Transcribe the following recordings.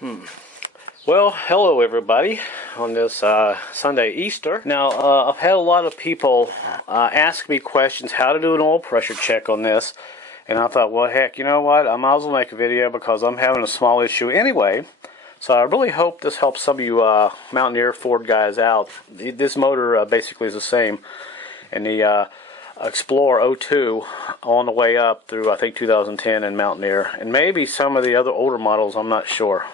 Well, hello everybody on this Sunday Easter. Now, I've had a lot of people ask me questions how to do an oil pressure check on this, and I thought, well, heck, you know what? I might as well make a video because I'm having a small issue anyway. So I really hope this helps some of you Mountaineer Ford guys out. This motor basically is the same in the Explorer 02 on the way up through, I think, 2010 and Mountaineer, and maybe some of the other older models, I'm not sure.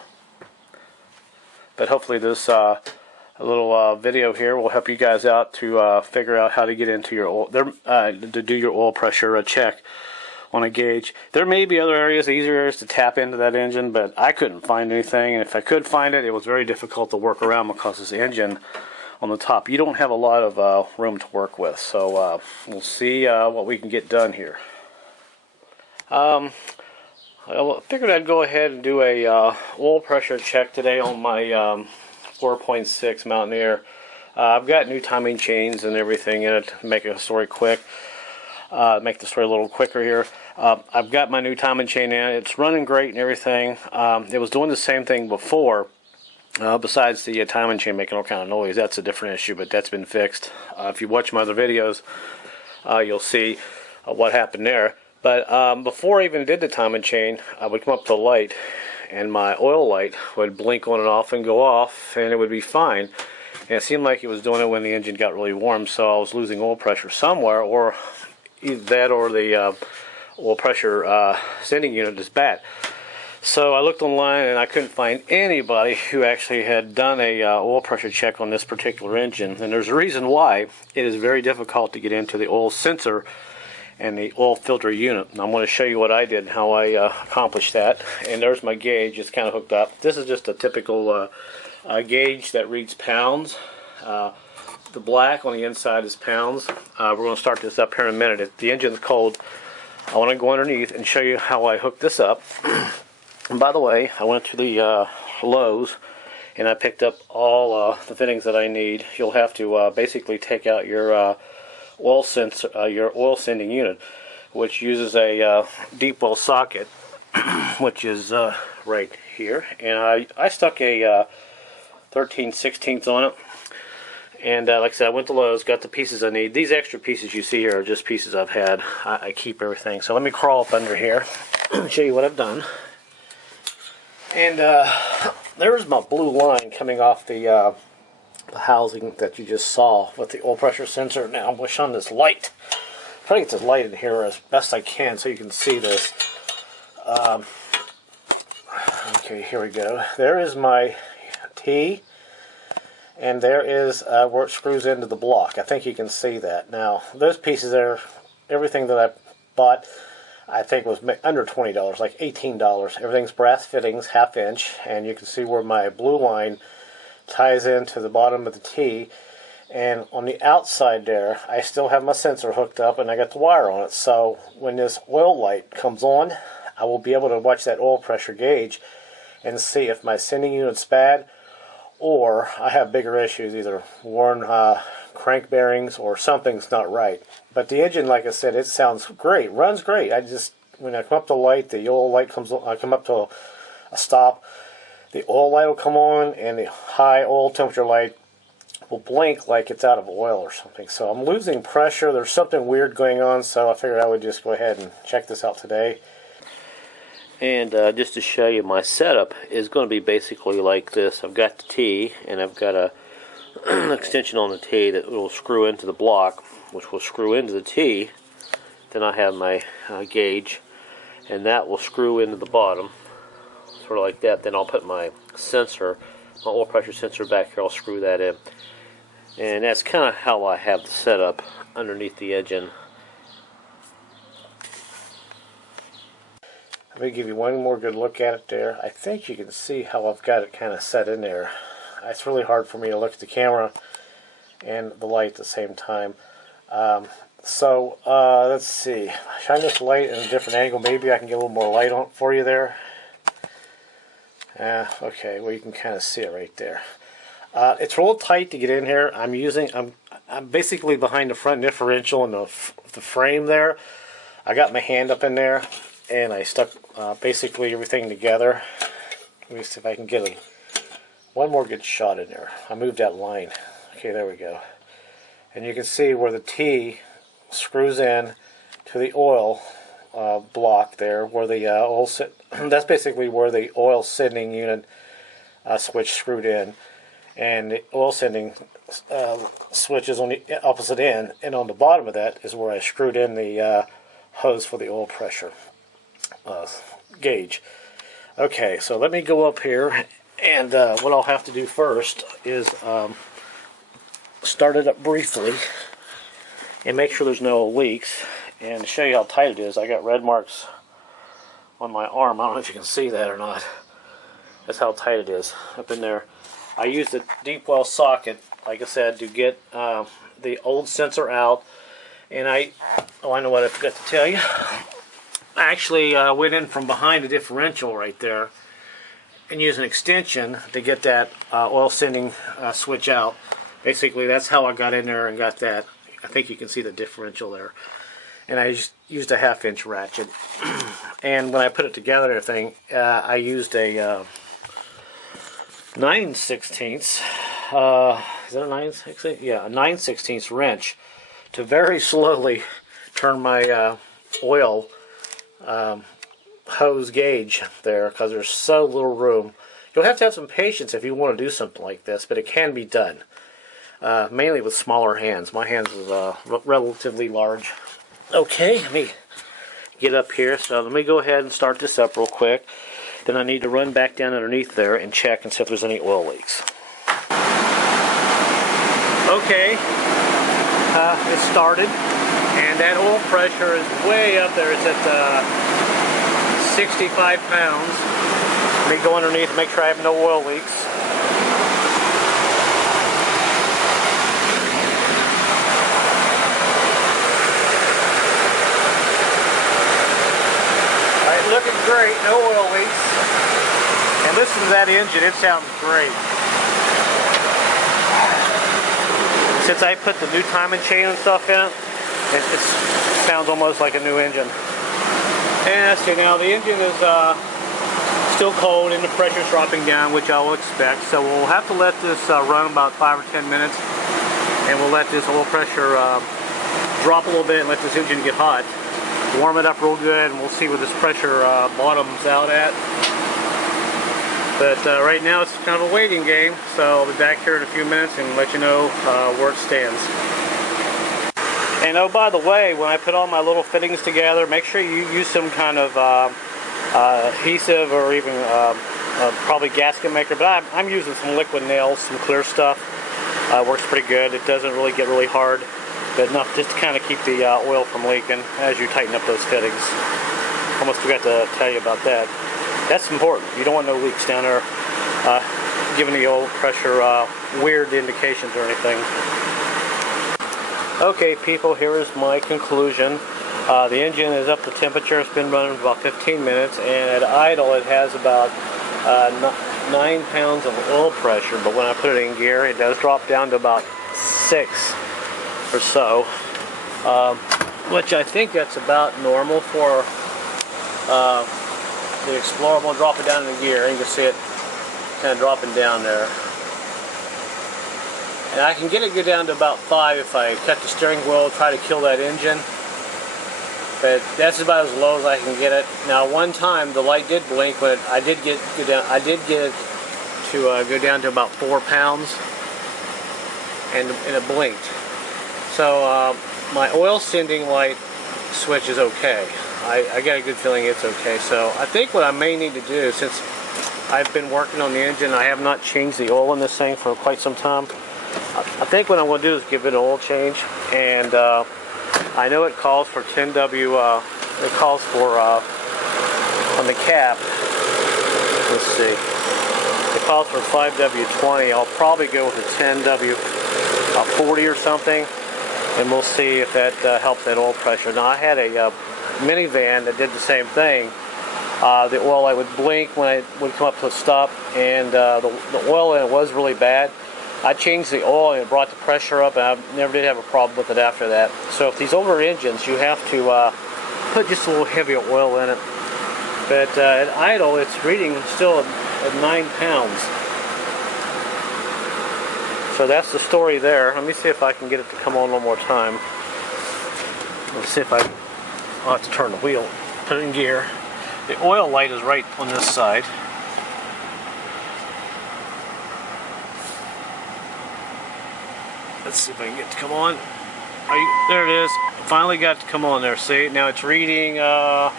But hopefully this little video here will help you guys out to figure out how to get into your oil, to do your oil pressure check on a gauge. There may be other areas, easier areas to tap into that engine, but I couldn't find anything. And if I could find it, it was very difficult to work around because this engine on the top, you don't have a lot of room to work with. So we'll see what we can get done here. I figured I'd go ahead and do a oil pressure check today on my 4.6 Mountaineer. I've got new timing chains and everything in it to make the story quick. Make the story a little quicker here. I've got my new timing chain in. It's running great and everything. It was doing the same thing before. Besides the timing chain making all kind of noise. That's a different issue, but that's been fixed. If you watch my other videos, you'll see what happened there. But before I even did the timing chain, I would come up to the light, and my oil light would blink on and off and go off, and it would be fine. And it seemed like it was doing it when the engine got really warm, so I was losing oil pressure somewhere, or either that or the oil pressure sending unit is bad. So I looked online, and I couldn't find anybody who actually had done a oil pressure check on this particular engine. And there's a reason why. It is very difficult to get into the oil sensor and the oil filter unit. And I'm going to show you what I did and how I accomplished that. And there's my gauge. It's kind of hooked up. This is just a typical gauge that reads pounds. The black on the inside is pounds. We're going to start this up here in a minute. If the engine's cold, I want to go underneath and show you how I hooked this up. And by the way, I went to the Lowe's and I picked up all the fittings that I need. You'll have to basically take out your oil sensor, your oil sending unit, which uses a deep well socket, which is right here. And I stuck a 13/16 on it. And like I said, I went to Lowe's, got the pieces I need. These extra pieces you see here are just pieces I've had. I keep everything. So let me crawl up under here and show you what I've done. And there's my blue line coming off the housing that you just saw with the oil pressure sensor. Now I'm going to shine this light. Try to get this light in here as best I can so you can see this. Okay, here we go. There is my T, and there is where it screws into the block. I think you can see that. Now those pieces there, everything that I bought, I think was under $20, like $18. Everything's brass fittings, 1/2 inch, and you can see where my blue line ties into the bottom of the T. And on the outside there, I still have my sensor hooked up, and I got the wire on it. So when this oil light comes on, I will be able to watch that oil pressure gauge and see if my sending unit's bad, or I have bigger issues, either worn crank bearings or something's not right. But the engine, like I said, it sounds great, runs great. When I come up to the light, the oil light comes on. I come up to a stop, the oil light will come on, and the high oil temperature light will blink like it's out of oil or something. So I'm losing pressure. There's something weird going on, so I figured I would just go ahead and check this out today. And just to show you, my setup is going to be basically like this. I've got the T, and I've got an extension on the T that will screw into the block, which will screw into the T. Then I have my gauge, and that will screw into the bottom, sort of like that. Then I'll put my sensor, my oil pressure sensor back here. I'll screw that in, and that's kind of how I have the setup underneath the engine. Let me give you one more good look at it there. I think you can see how I've got it kind of set in there. It's really hard for me to look at the camera and the light at the same time. Let's see. Shine this light in a different angle. Maybe I can get a little more light on for you there. Okay, well you can kind of see it right there. It's real tight to get in here. I'm basically behind the front differential and the frame there. I got my hand up in there, and I stuck basically everything together, Let me see if I can get one more good shot in there. I moved that line. Okay, there we go. And you can see where the T screws in to the oil block there, where the oil that's basically where the oil sending unit switch screwed in, and the oil sending switch is on the opposite end, and on the bottom of that is where I screwed in the hose for the oil pressure gauge. Okay, so let me go up here, and what I'll have to do first is start it up briefly and make sure there's no leaks. And to show you how tight it is, I got red marks on my arm. I don't know if you can see that or not. That's how tight it is up in there. I used a deep well socket, like I said, to get the old sensor out. And I know what I forgot to tell you. I actually went in from behind the differential right there and used an extension to get that oil sending switch out. Basically, that's how I got in there and got that. I think you can see the differential there. And I just used a 1/2-inch ratchet. And when I put it together and everything, I used a 9/16. Is that a 9/16? Yeah, a 9/16 wrench to very slowly turn my oil hose gauge there, because there's so little room. You'll have to have some patience if you want to do something like this, but it can be done. Mainly with smaller hands. My hands is relatively large. Okay, let me get up here. So let me go ahead and start this up real quick. Then I need to run back down underneath there and check and see if there's any oil leaks. Okay, it started, and that oil pressure is way up there. It's at 65 pounds. Let me go underneath and make sure I have no oil leaks. Looking great, no oil leaks. And listen to that engine, it sounds great. Since I put the new timing chain and stuff in it, it sounds almost like a new engine. And see, now the engine is still cold and the pressure's dropping down, which I will expect. So we'll have to let this run about 5 or 10 minutes, and we'll let this oil pressure drop a little bit and let this engine get hot. Warm it up real good, and we'll see where this pressure bottoms out at. But right now it's kind of a waiting game, so I'll be back here in a few minutes and let you know where it stands. And oh, by the way, when I put all my little fittings together, make sure you use some kind of adhesive, or even probably gasket maker, but I'm using some liquid nails, some clear stuff. Works pretty good. It doesn't really get really hard, but enough just to kind of keep the oil from leaking as you tighten up those fittings. Almost forgot to tell you about that. That's important. You don't want no leaks down there giving the oil pressure weird indications or anything. Okay people, here is my conclusion. The engine is up to temperature. It's been running for about 15 minutes, and at idle it has about 9 pounds of oil pressure, but when I put it in gear it does drop down to about 6 or so, which I think that's about normal for the Explorer. We'll drop it down in gear, and you can see it kind of dropping down there. And I can get it go down to about 5 if I cut the steering wheel, try to kill that engine. But that's about as low as I can get it. Now, one time the light did blink, but I did get it to go down to about 4 pounds, and it blinked. So my oil sending light switch is okay. I got a good feeling it's okay. So I think what I may need to do, since I've been working on the engine, I have not changed the oil in this thing for quite some time. I think what I'm going to do is give it an oil change, and I know it calls for 10W, it calls for, on the cap, let's see, it calls for 5W20. I'll probably go with a 10W40 or something, and we'll see if that helps that oil pressure. Now, I had a minivan that did the same thing. The oil light would blink when I would come up to a stop, and the oil in it was really bad. I changed the oil and it brought the pressure up, and I never did have a problem with it after that. So if these older engines, you have to put just a little heavier oil in it. But at idle, it's reading still at 9 pounds. So that's the story there. Let me see if I can get it to come on one more time. Let's see if I'll have to turn the wheel, put it in gear. The oil light is right on this side. Let's see if I can get it to come on. There it is. Finally got to come on there. See, now it's reading 4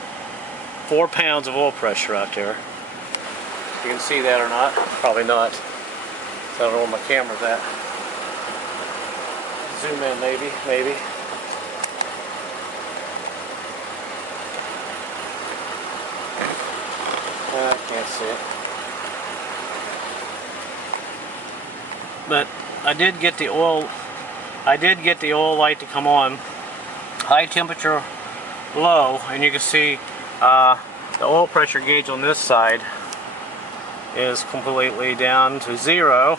pounds of oil pressure out there. You can see that or not? Probably not. So I don't know where my camera's at. Zoom in, maybe. I can't see it. But I did get the oil light to come on. High temperature, low, and you can see the oil pressure gauge on this side is completely down to 0.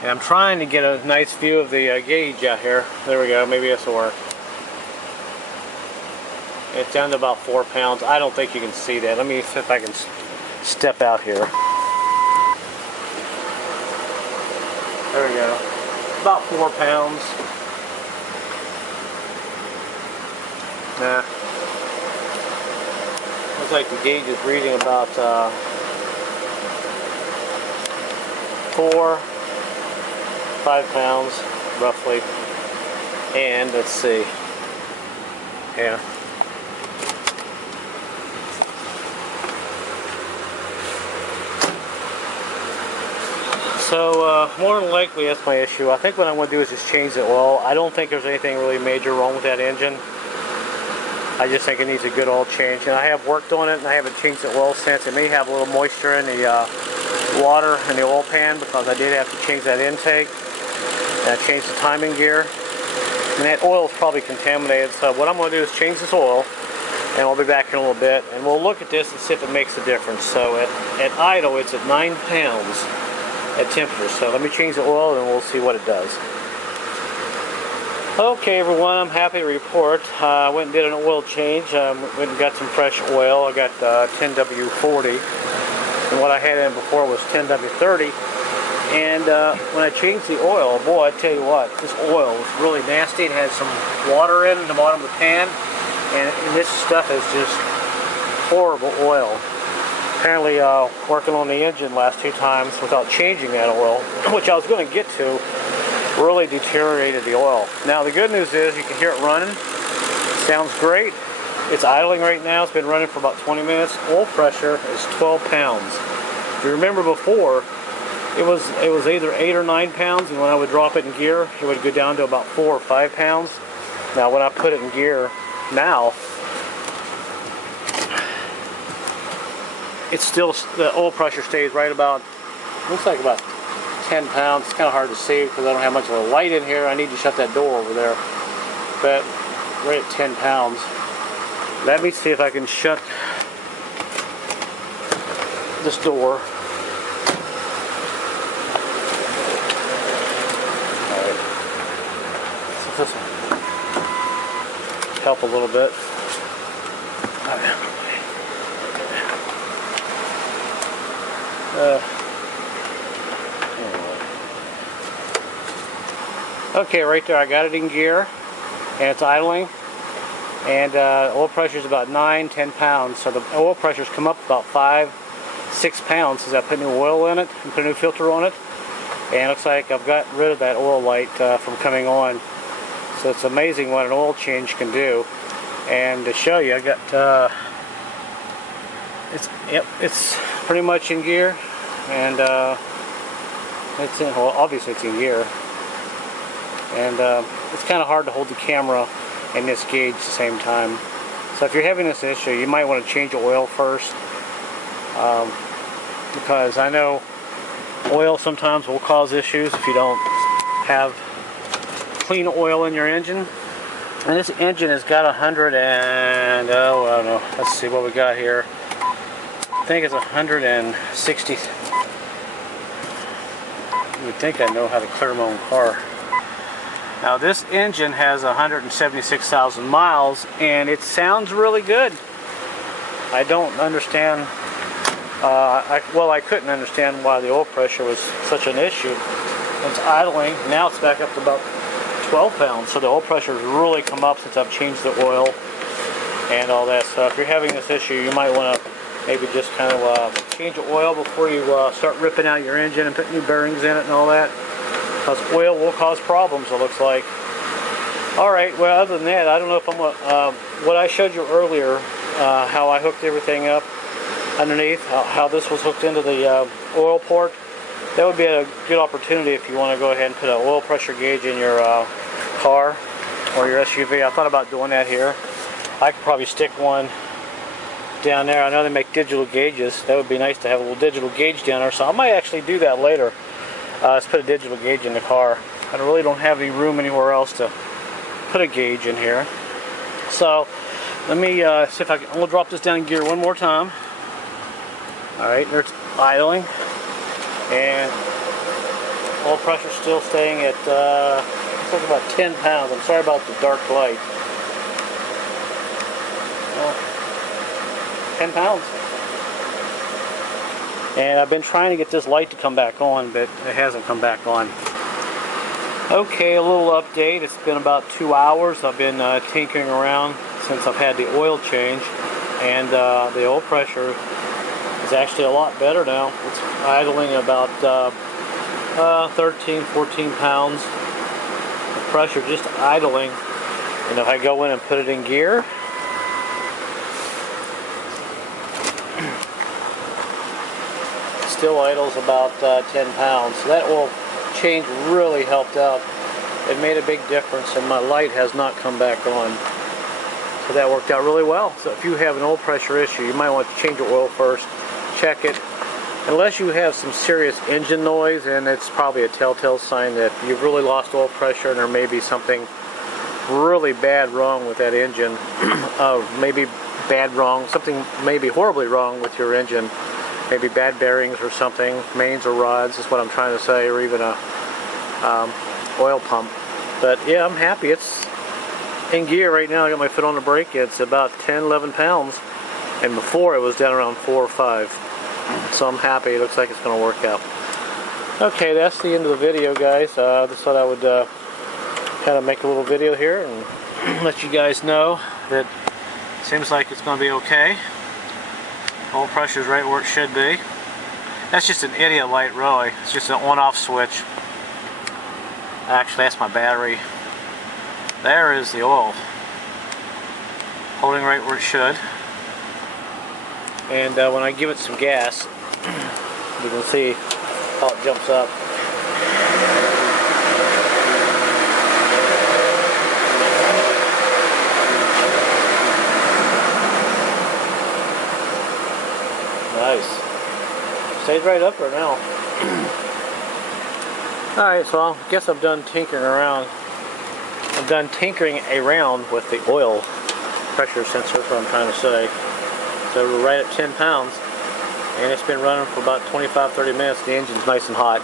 And I'm trying to get a nice view of the gauge out here. There we go, maybe this will work. It's down to about 4 pounds. I don't think you can see that. Let me see if I can step out here. There we go. About 4 pounds. Nah. Looks like the gauge is reading about 5 pounds, roughly. And let's see. Yeah. So more than likely that's my issue. I think what I'm going to do is just change the oil. I don't think there's anything really major wrong with that engine. I just think it needs a good oil change. And I have worked on it and I haven't changed the oil since. It may have a little moisture in the water in the oil pan because I did have to change that intake. And I changed the timing gear. And that oil is probably contaminated. So what I'm going to do is change this oil. And I'll be back in a little bit. And we'll look at this and see if it makes a difference. So at idle it's at 9 pounds. At temperature. So let me change the oil and we'll see what it does. Okay everyone, I'm happy to report I went and did an oil change. Went and got some fresh oil. I got 10W40 and what I had in before was 10W30. And when I changed the oil, boy, I tell you what, this oil was really nasty. It had some water in the bottom of the pan and this stuff is just horrible oil. Apparently working on the engine last 2 times without changing that oil, which I was going to get to, really deteriorated the oil. Now the good news is you can hear it running. It sounds great. It's idling right now. It's been running for about 20 minutes. Oil pressure is 12 pounds. If you remember before, it was either 8 or 9 pounds, and when I would drop it in gear, it would go down to about 4 or 5 pounds. Now when I put it in gear now, it's still, the oil pressure stays right about, looks like about 10 pounds. It's kind of hard to see because I don't have much of a light in here. I need to shut that door over there. But right at 10 pounds. Let me see if I can shut this door. Alright. So this will help a little bit. Okay, right there I got it in gear and it's idling, and oil pressure is about 9-10 pounds, so the oil pressure's come up about 5-6 pounds since I put new oil in it and put a new filter on it, and it looks like I've got rid of that oil light from coming on. So it's amazing what an oil change can do. And to show you, I got it's pretty much in gear. And it's in, well, obviously it's in gear, and it's kind of hard to hold the camera and this gauge at the same time. So if you're having this issue, you might want to change the oil first, because I know oil sometimes will cause issues if you don't have clean oil in your engine. And this engine has got 100 and, oh, I don't know, let's see what we got here. I think it's 160. You would think I know how to clear my own car. Now this engine has 176,000 miles and it sounds really good. I don't understand. I couldn't understand why the oil pressure was such an issue. It's idling. Now it's back up to about 12 pounds. So the oil pressure has really come up since I've changed the oil and all that. So if you're having this issue, you might want to maybe just kind of change the oil before you start ripping out your engine and put new bearings in it and all that. Because oil will cause problems, it looks like. Alright, well, other than that, I don't know if I'm going to... what I showed you earlier, how I hooked everything up underneath, how this was hooked into the oil port, that would be a good opportunity if you want to go ahead and put an oil pressure gauge in your car or your SUV. I thought about doing that here. I could probably stick one down there. I know they make digital gauges. That would be nice to have a little digital gauge down there, so I might actually do that later. Let's put a digital gauge in the car. I really don't have any room anywhere else to put a gauge in here. So let me see if I can. I'm gonna drop this down in gear one more time. Alright, there's idling, and oil pressure still staying at looks like about 10 pounds. I'm sorry about the dark light. 10 pounds. And I've been trying to get this light to come back on, but it hasn't come back on. Okay, a little update. It's been about 2 hours. I've been tinkering around since I've had the oil change, and the oil pressure is actually a lot better now. It's idling about 13, 14 pounds of pressure just idling. And if I go in and put it in gear, still idles about 10 pounds. So that oil change really helped out. It made a big difference, and my light has not come back on. So that worked out really well. So if you have an oil pressure issue, you might want to change your oil first. Check it. Unless you have some serious engine noise, and it's probably a telltale sign that you've really lost oil pressure and there may be something really bad wrong with that engine. Maybe bad wrong, something maybe horribly wrong with your engine. Maybe bad bearings or something, mains or rods is what I'm trying to say, or even a oil pump. But yeah, I'm happy. It's in gear right now. I got my foot on the brake. It's about 10, 11 pounds. And before it was down around 4 or 5. So I'm happy. It looks like it's going to work out. Okay, that's the end of the video, guys. Just thought I would kind of make a little video here and let you guys know that it seems like it's going to be okay. Oil pressure is right where it should be. That's just an idiot light, really. It's just an on-off switch. Actually, that's my battery. There is the oil. Holding right where it should. And when I give it some gas, you can see how it jumps up. Nice. Stays right up there now. Alright, so I guess I'm done tinkering around. I'm done tinkering around with the oil pressure sensor, is what I'm trying to say. So we're right at 10 pounds. And it's been running for about 25-30 minutes. The engine's nice and hot.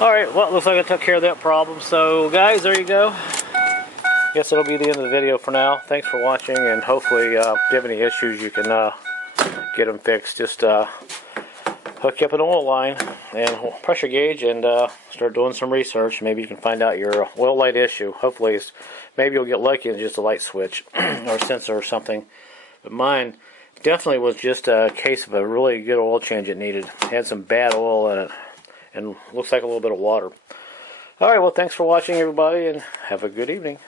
Alright, well, it looks like I took care of that problem. So guys, there you go. Guess it'll be the end of the video for now. Thanks for watching, and hopefully if you have any issues you can get them fixed. Just hook up an oil line and pressure gauge and start doing some research. Maybe you can find out your oil light issue. Hopefully maybe you'll get lucky and just a light switch or a sensor or something. But mine definitely was just a case of a really good oil change it needed. It had some bad oil in it and looks like a little bit of water. Alright, well, thanks for watching, everybody, and have a good evening.